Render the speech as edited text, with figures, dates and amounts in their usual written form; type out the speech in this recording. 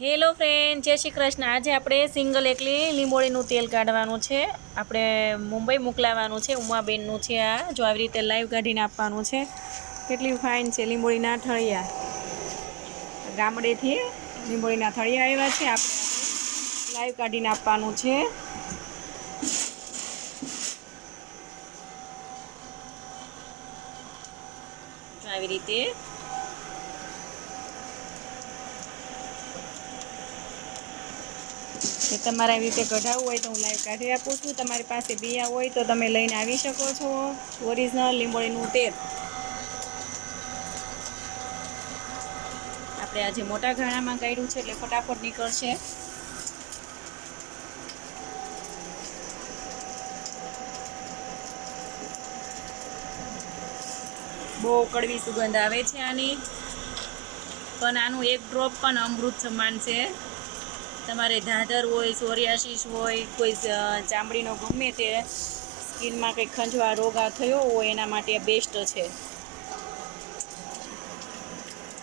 Hello friend, જય શ્રી કૃષ્ણ। આજે આપણે સિંગલ એકલી લીંબોળીનું તેલ કાઢવાનું છે। આપણે મુંબઈ મોકલાવાનું છે। ઉમાબેનનું છે આ। જો આવી રીતે લાઈવ કાઢીને આપવાનું છે। કેટલી ફાઇન છે લીંબોળીના થળિયા। ગામડેથી લીંબોળીના થળિયા આવ્યા છે। આપણે લાઈવ કાઢીને આપવાનું છે। આવી રીતે જો તમારે આવી રીતે કઢાવવું હોય તો હું લાઈવ કાઢી આપું છું। તમારી પાસે બિયા હોય તો તમે લઈને આવી શકો છો। ઓરિજિનલ લીંબોળીનું તેલ આપણે આજે મોટા ઘાણામાં કાઢ્યું છે એટલે ફટાફટ નીકળશે। બહુ કડવી સુગંધ આવે છે આની, પણ આનું એક ડ્રોપ પણ અમૃત સમાન છે। તમારે ધાધર હોય, સોરિયાસિસ હોય, કોઈ ચામડીનો ગમે તે સ્કિનમાં કંઈક ખંજવાળ રોગ થયો હોય એના માટે બેસ્ટ છે।